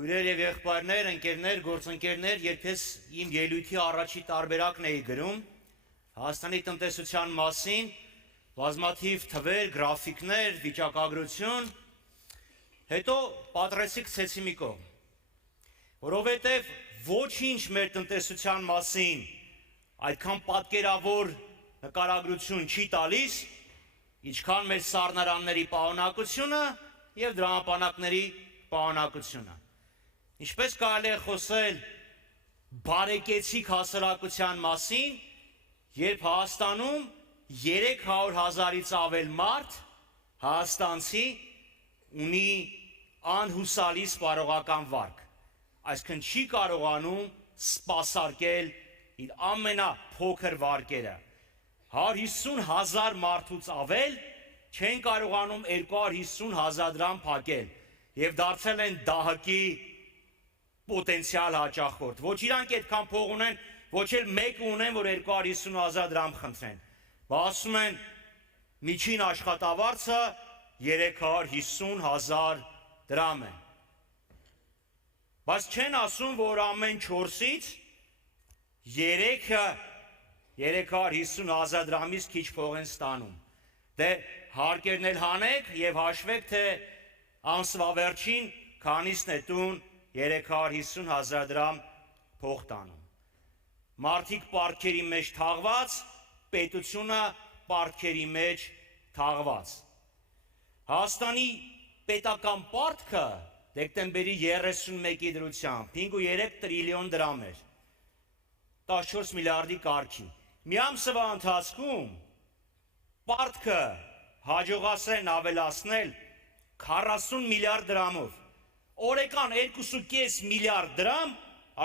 Քույրեր եւ եղբայրներ, ընկերներ, գործընկերներ, երբես իմ ելույթի առաջի տարբերակն էի գրում Հայաստանի տնտեսության մասին, բազմաթիվ թվեր, գրաֆիկներ, վիճակագրություն, հետո պատրեցի գցեցի մի կողմ, որովհետեւ ոչինչ մեր տնտեսության մասին այդքան պատկերավոր նկարագրություն չի տալիս, ինչքան մեր սառնարանների պահոնակությունը եւ դրամապանակների պահոնակությունը։ Ինչպես կարելի է խոսել բարեկեցիկ հասարակության մասին, երբ Հայաստանում 300,000-ից ավել մարդ հայաստանցի ունի անհուսալի սպառողական վարկ, այսինքն չի կարողանում սպասարկել իր ամենափոքր վարկերը, 150,000 մարդուց ավել չեն կարողանում 250,000 դրամ փակել եւ դարձել են դահակի պոտենցիալ հաճախորդ, ոչ իրանք այդքան փող ունեն, ոչ էլ մեկը ունեն, որ 250,000 դրամ խնդրեն, ասում են միջին աշխատավարձը 350,000 դրամ է, բայց չեն ասում, որ ամեն 4-ից 3-ը 350,000 դրամից քիչ փող են ստանում, դե հարկերն էլ հանեք եւ հաշվեք, թե ամսվա վերջին քանիսն է տուն 350,000 դրամ փող տանում։ Մարդիկ պարտքերի մեջ թաղված, պետությունը պարտքերի մեջ թաղված։ Հայաստանի պետական պարտքը դեկտեմբերի 31-ի դրությամբ 5.3 տրիլիոն դրամ էր, 14 միլիարդի կարգի։ Մի ամսվա ընթացքում պարտքը հաջողացրեն ավելացնել 40 միլիարդ դրամով, օրեկան 2.5 միլիարդ դրամ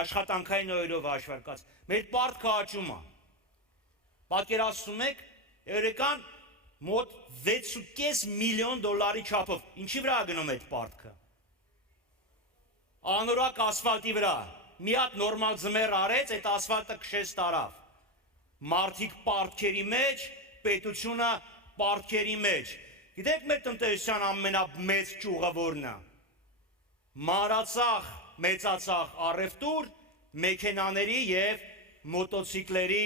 աշխատանքային օրերով հաշվարկած, մեր պարտքը աճում է, պատկերացնում եք, օրեկան մոտ 6.5 միլիոն դոլարի չափով, ինչի վրա գնում այդ պարտքը, անորակ ասֆալտի վրա, մի հատ նորմալ ձմեռ արեց, այդ ասֆալտը քշեց տարավ, մարդիկ պարտքերի մեջ, պետությունը պարտքերի մեջ, գիտեք մեր տնտեսության ամենամեծ ճյուղը որն է, մանրածախ, մեծածախ առևտուր, մեքենաների եւ մոտոցիկլերի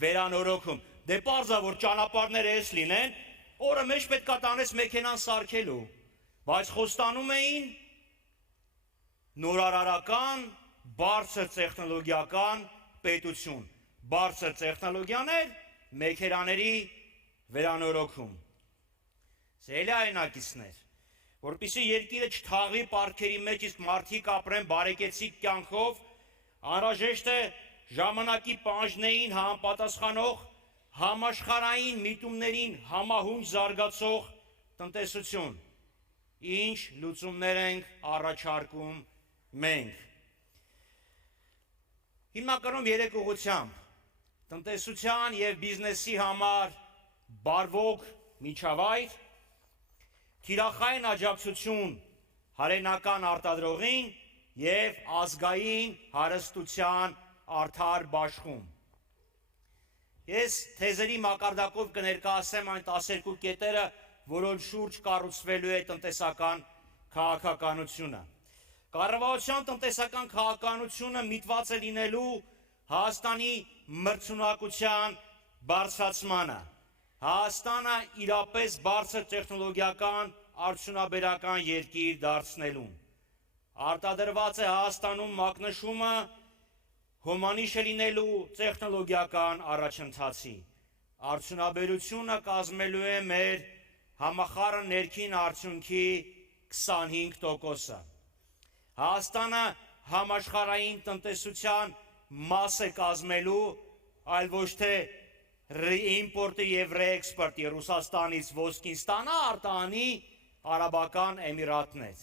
վերանորոգում, դե պարզ է, որ ճանապարհները էս լինեն, օրը մեջ պետքա տանես մեքենան սարքելու, բայց խոստանում էին նորարարական, բարձր տեխնոլոգիական պետություն, բարձր տեխնոլոգիաներ, մեքենաների վերանորոգում։ Սելի այնակիցներ, որպեսզի երկիրը չթաղվի պարտքերի մեջ, իսկ մարդիկ ապրեն բարեկեցիկ կյանքով, անհրաժեշտ է ժամանակի պահանջներին համապատասխանող, համաշխարհային միտումներին համահունչ զարգացող տնտեսություն, ինչ լուծումներ ենք առաջարկում մենք։ Հիմնականում 3 ուղղությամբ, տնտեսության եւ բիզնեսի համար բարվոք միջավայր, թիրախային աջակցություն հայրենական արտադրողին եւ ազգային հարստության արդար բաշխում։ Ես թեզերի մակարդակով կներկայացնեմ այն 12 կետերը, որոնց շուրջ կառուցվելու է տնտեսական քաղաքականությունը։ Կառավարության տնտեսական քաղաքականությունը միտված է լինելու Հայաստանի մրցունակության բարձրացմանը, Հայաստանը իրապես բարձր տեխնոլոգիական արդյունաբերական երկիր դարձնելուն։ Արտադրված է Հայաստանում մակնշումը հոմանիշ է լինելու տեխնոլոգիական առաջընթացի։ Արդյունաբերությունը կազմելու է մեր համախառն ներքին արդյունքի 25%-ը։ Հայաստանը համաշխարհային տնտեսության մաս է կազմելու, այլ ոչ թե իմպորտի եւ ռեէքսպորտի Ռուսաստանից ոսկին ստանա արտահանի Արաբական Էմիրատներ։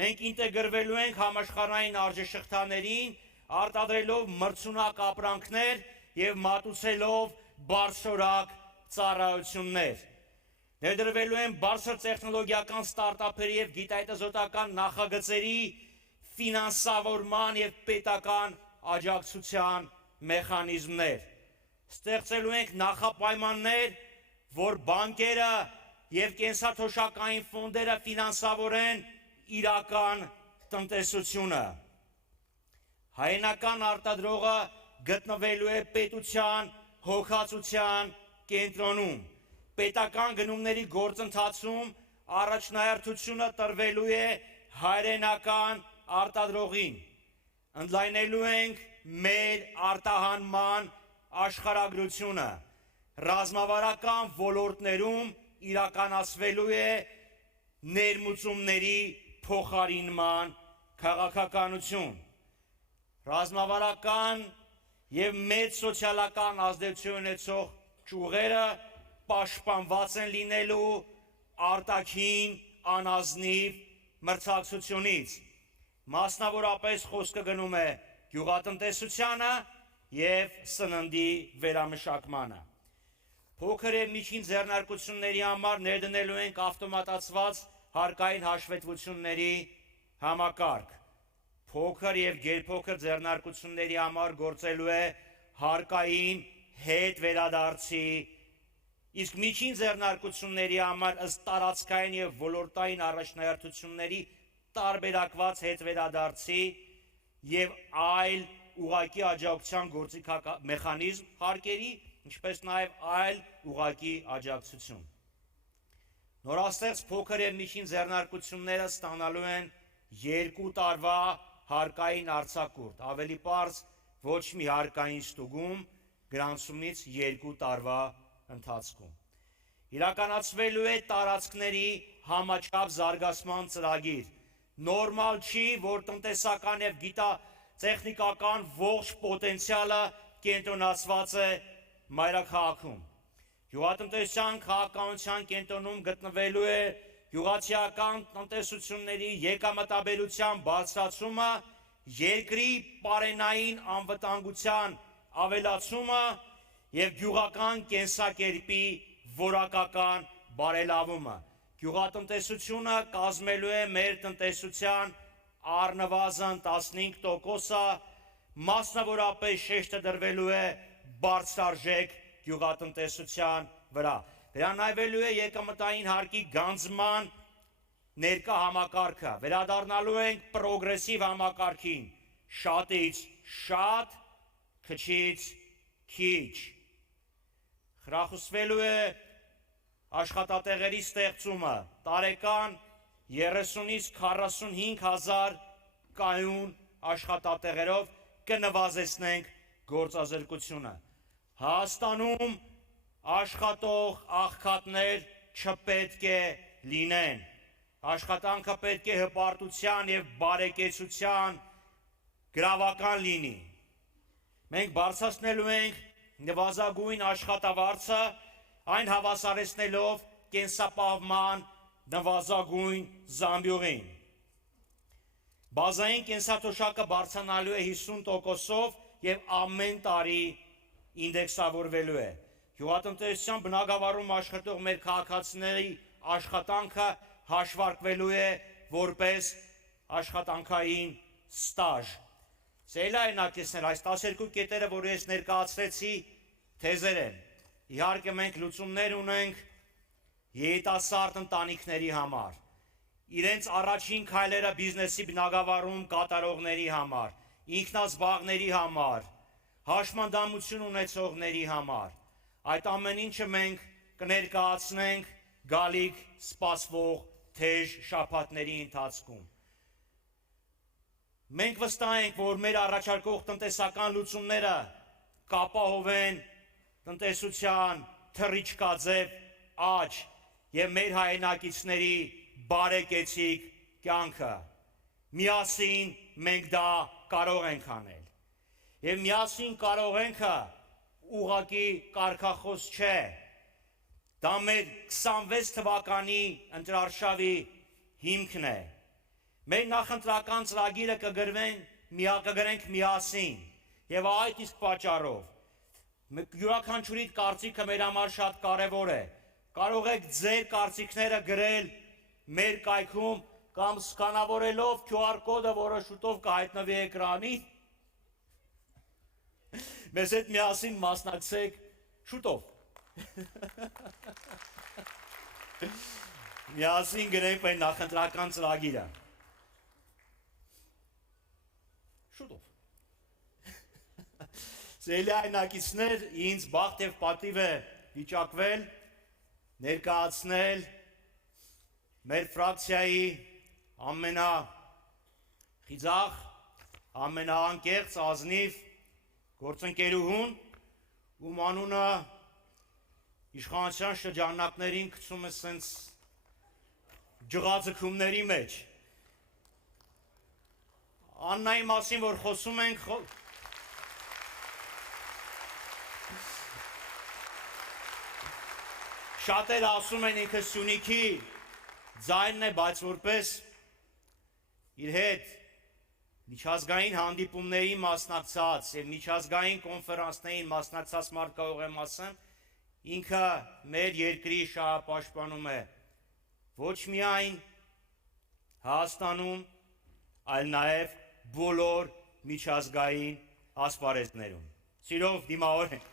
Մենք ինտեգրվելու ենք համաշխարհային արժեշղթաներին, արտադրելով մրցունակ ապրանքներ եւ մատուցելով բարձրորակ ծառայություններ։ Ներդրվելու են բարձր տեխնոլոգիական ստարտափերի եւ գիտահետազոտական նախագծերի ֆինանսավորման եւ պետական աջակցության մեխանիզմներ։ Ստեղծելու ենք նախապայմաններ, որ բանկերը եւ կենսաթոշակային ֆոնդերը ֆինանսավորեն իրական տնտեսությունը։ Հայնական արտադրողը գտնվելու է պետության հոգացության կենտրոնում։ Պետական գնումների գործընթացում առաջնահերթությունը տրվելու է հայրենական արտադրողին։ Ընդլայնելու ենք մեր արտահանման աշխարհագրությունը։ Ռազմավարական ոլորտներում իրականացվելու է ներմուծումների փոխարինման քաղաքականություն։ Ռազմավարական եւ մեծ սոցիալական ազդեցություն ունեցող ճյուղերը պաշտպանված են լինելու արտաքին անազնիվ մրցակցությունից։ Մասնավորապես խոսքը գնում է գյուղատնտեսությանը եւ սննդի վերամշակմանը։ Փոքր եւ միջին ձեռնարկությունների համար ներդնելու ենք ավտոմատացված հարկային հաշվետվությունների համակարգ։ Փոքր եւ գերփոքր ձեռնարկությունների համար գործելու է հարկային հետ վերադարձի, իսկ միջին ձեռնարկությունների համար ըստ տարածքային եւ ոլորտային առաջնահերթությունների տարբերակված հետ վերադարձի եւ այլ ուղղակի աջակցության գործիքական մեխանիզմ հարկերի, ինչպես նաեւ այլ ուղղակի աջակցություն։ Նորաստեղծ փոքր եւ միջին ձեռնարկությունները ստանալու են 2 տարվա հարկային արձակուրդ, ավելի պարզ ոչ մի հարկային ստուգում գրանցումից 2 տարվա ընթացքում։ Իրականացվելու է տարածքների համաչափ զարգացման ծրագիր։ Նորմալ չի, որ տնտեսական եւ գիտատեխնիկական ողջ պոտենցիալը կենտրոնացված է մայրաքաղաքում։ Գյուղատնտեսության քաղաքականության կենտրոնում գտնվելու է գյուղացիական տնտեսությունների եկամտաբերության բարձրացումը, երկրի պարենային անվտանգության ավելացումը եւ գյուղական կենսակերպի որակական բարելավումը։ Գյուղատնտեսությունը կազմելու է մեր տնտեսության առնվազն 15%-ը, մասնավորապես շեշտը դրվելու է բարձրարժեք գյուղատնտեսության վրա։ Վերանայվելու է եկամտային հարկի գանձման ներկա համակարգը, վերադառնալու ենք պրոգրեսիվ համակարգին, շատից շատ, քչից քիչ։ Խրախուսվելու է աշխատատեղերի ստեղծումը, տարեկան 30-ից 45 հազար կայուն աշխատատեղերով կնվազեցնենք գործազրկությունը։ Հայաստանում աշխատող աղքատներ չպետք է լինեն։ Աշխատանքը պետք է հպարտության եւ բարեկեցության գրավական լինի։ Մենք բարձրացնելու ենք նվազագույն աշխատավարձը, այն հավասարեցնելով կենսապահման նվազագույն զամբյուղին։ Բազային կենսաթոշակը բարձրանալու է 50%-ով եւ ամեն տարի ինդեքսավորվելու է։ Գյուղատնտեսության բնագավառում աշխատող մեր քաղաքացիների աշխատանքը հաշվարկվելու է որպես աշխատանքային ստաժ։ Սելայնակեսներ, այս 12 կետերը, որ ես ներկայացրեցի, թեզեր են։ Իհարկե մենք լուծումներ ունենք երիտասարդ ընտանիքների համար, իրենց առաջին քայլերը բիզնեսի բնագավառում կատարողների համար, ինքնազբաղների համար, հաշմանդամություն ունեցողների համար։ Այդ ամեն ինչը մենք կներկայացնենք գալիք սպասվող թեժ շաբաթների ընթացքում։ Մենք վստահ ենք, որ մեր առաջարկող տնտեսական լուծումները կապահովեն տնտեսության թռիչքաձև աճ եւ մեր հայրենակիցների բարեկեցիկ կյանքը։ Միասին մենք դա կարող ենք անել։ Եվ միասին կարող ենքը ուղղակի կարգախոս չէ։ Դա մեր 26 թվականի ընտրարշավի հիմքն է։ Մեր նախընտրական ծրագիրը կգրենք միասին եւ այդ իսկ պատճառով յուրաքանչյուրի կարծիքը մեր համար շատ կարեւոր է։ Կարող եք ձեր կարծիքները գրել մեր կայքում կամ սկանավորելով QR կոդը, որը շուտով կհայտնվի էկրանին, մեզ հետ միասին մասնակցեք շուտով։ Միասին գրենք մեր նախընտրական ծրագիրը։ Շուտով։ Սելյայնակիցներ, ինձ բախտ և պատիվ է վիճակվել, ներկայացնել մեր ֆրակցիայի ամենախիզախ, ամենաանկեղծ ազնիվ գործընկերուհուն, ում անունը իշխանության շրջանակներին գցում է սենց ջղաձգումների մեջ։ Աննայի մասին, որ խոսում ենք, շատերը ասում են ինքը Սյունիքի ձայնն է, բայց որպես իր հետ միջազգային հանդիպումների մասնակցած և միջազգային կոնֆերանսներին մասնակցած մարդ կարող եմ ասեմ, ինքը մեր երկրի շահապաշտպանում է ոչ միայն Հայաստանում, այլ նաև բոլոր միջազգային ասպարեզներում։ Սիրով դիմավոր ենք։